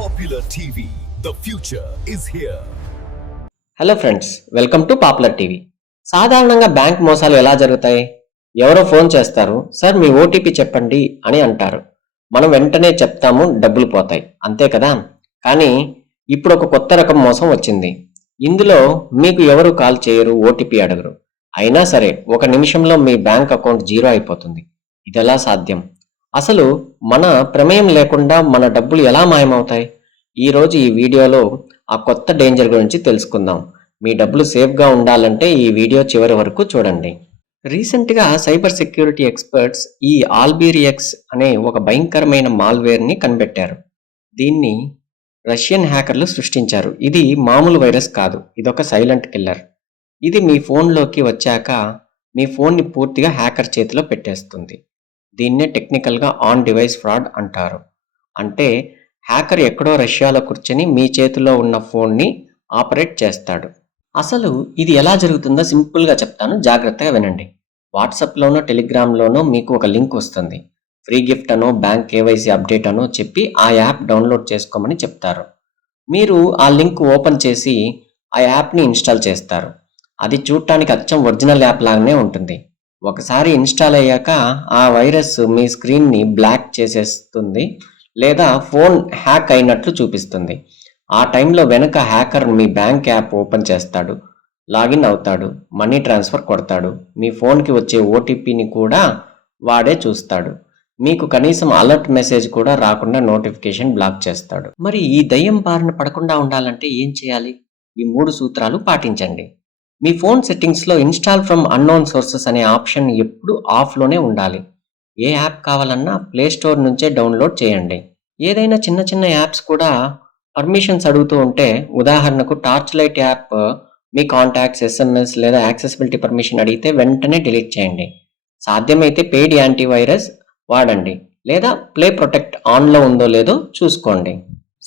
Popular TV the future is here hello friends welcome to popular TV సాధారణంగా bank మోసాలు ఎలా జరుగుతాయి? ఎవరో ఫోన్ చేస్తారు సార్ మీ ఓటీపీ చెప్పండి అని అంటారు. మనం వెంటనే చెప్తాము డబ్బులు పోతాయి. అంతే కదా? కానీ ఇప్పుడు ఒక కొత్త రకం మోసం వచ్చింది. ఇందులో మీకు ఎవరు కాల్ చేయరు ఓటీపీ అడగరు. అయినా సరే ఒక నిమిషంలో మీ బ్యాంక్ అకౌంట్ జీరో అయిపోతుంది. ఇదెలా సాధ్యం? అసలు మన ప్రమేయం లేకుండా మన డబ్బులు ఎలా మాయమవుతాయి? ఈరోజు ఈ వీడియోలో ఆ కొత్త డేంజర్ గురించి తెలుసుకుందాం. మీ డబ్బులు సేఫ్గా ఉండాలంటే ఈ వీడియో చివరి వరకు చూడండి. రీసెంట్గా సైబర్ సెక్యూరిటీ ఎక్స్పర్ట్స్ ఈ ఆల్బీరియక్స్ అనే ఒక భయంకరమైన మాల్వేర్ని కనిపెట్టారు. దీన్ని రష్యన్ హ్యాకర్లు సృష్టించారు. ఇది మామూలు వైరస్ కాదు. ఇదొక సైలెంట్ కిల్లర్ ఇది మీ ఫోన్లోకి వచ్చాక మీ ఫోన్ని పూర్తిగా హ్యాకర్ చేతిలో పెట్టేస్తుంది. దీన్నే టెక్నికల్గా ఆన్ డివైస్ ఫ్రాడ్ అంటారు. అంటే హ్యాకర్ ఎక్కడో రష్యాలో కూర్చొని మీ చేతిలో ఉన్న ఫోన్ని ఆపరేట్ చేస్తాడు. అసలు ఇది ఎలా జరుగుతుందో సింపుల్గా చెప్తాను జాగ్రత్తగా వినండి. వాట్సాప్లోనో టెలిగ్రామ్లోనో మీకు ఒక లింక్ వస్తుంది. ఫ్రీ గిఫ్ట్ అనో బ్యాంక్ కేవైసీ అప్డేట్ అనో చెప్పి ఆ యాప్ డౌన్లోడ్ చేసుకోమని చెప్తారు. మీరు ఆ లింక్ ఓపెన్ చేసి ఆ యాప్ని ఇన్స్టాల్ చేస్తారు. అది చూడటానికి అచ్చం ఒరిజినల్ యాప్ లాగానే ఉంటుంది. ఒకసారి ఇన్స్టాల్ అయ్యాక ఆ వైరస్ మీ స్క్రీన్ని బ్లాక్ చేసేస్తుంది. లేదా ఫోన్ హ్యాక్ అయినట్లు చూపిస్తుంది. ఆ టైంలో వెనుక హ్యాకర్ మీ బ్యాంక్ యాప్ ఓపెన్ చేస్తాడు లాగిన్ అవుతాడు మనీ ట్రాన్స్ఫర్ కొడతాడు మీ ఫోన్కి వచ్చే ఓటీపీని కూడా వాడే చూస్తాడు. మీకు కనీసం అలర్ట్ మెసేజ్ కూడా రాకుండా నోటిఫికేషన్ బ్లాక్ చేస్తాడు. మరి ఈ దయ్యం బారిన పడకుండా ఉండాలంటే ఏం చేయాలి? ఈ మూడు సూత్రాలు పాటించండి. మీ ఫోన్ సెట్టింగ్స్లో ఇన్స్టాల్ ఫ్రమ్ అన్నోన్ సోర్సెస్ అనే ఆప్షన్ ఎప్పుడు ఆఫ్లోనే ఉండాలి. ఏ యాప్ కావాలన్నా ప్లే స్టోర్ నుంచే డౌన్లోడ్ చేయండి. ఏదైనా చిన్న చిన్న యాప్స్ కూడా పర్మిషన్స్ అడుగుతూ ఉంటే ఉదాహరణకు టార్చ్ లైట్ యాప్ మీ కాంటాక్ట్స్ ఎస్ఎంఎస్ లేదా యాక్సెసిబిలిటీ పర్మిషన్ అడిగితే వెంటనే డిలీట్ చేయండి. సాధ్యమైతే పెయిడ్ యాంటీవైరస్ వాడండి. లేదా ప్లే ప్రొటెక్ట్ ఆన్లో ఉందో లేదో చూసుకోండి.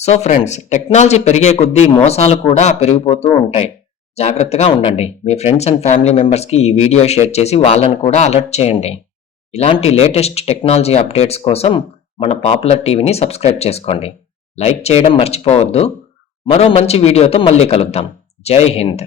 సో ఫ్రెండ్స్ టెక్నాలజీ పెరిగే కొద్దీ మోసాలు కూడా పెరిగిపోతూ ఉంటాయి. జాగ్రత్తగా ఉండండి. మీ ఫ్రెండ్స్ అండ్ ఫ్యామిలీ మెంబర్స్కి ఈ వీడియో షేర్ చేసి వాళ్ళని కూడా అలర్ట్ చేయండి. ఇలాంటి లేటెస్ట్ టెక్నాలజీ అప్డేట్స్ కోసం మన పాపులర్ టీవీని సబ్స్క్రైబ్ చేసుకోండి. లైక్ చేయడం మర్చిపోవద్దు. మరో మంచి వీడియోతో మళ్ళీ కలుద్దాం. జై హింద్.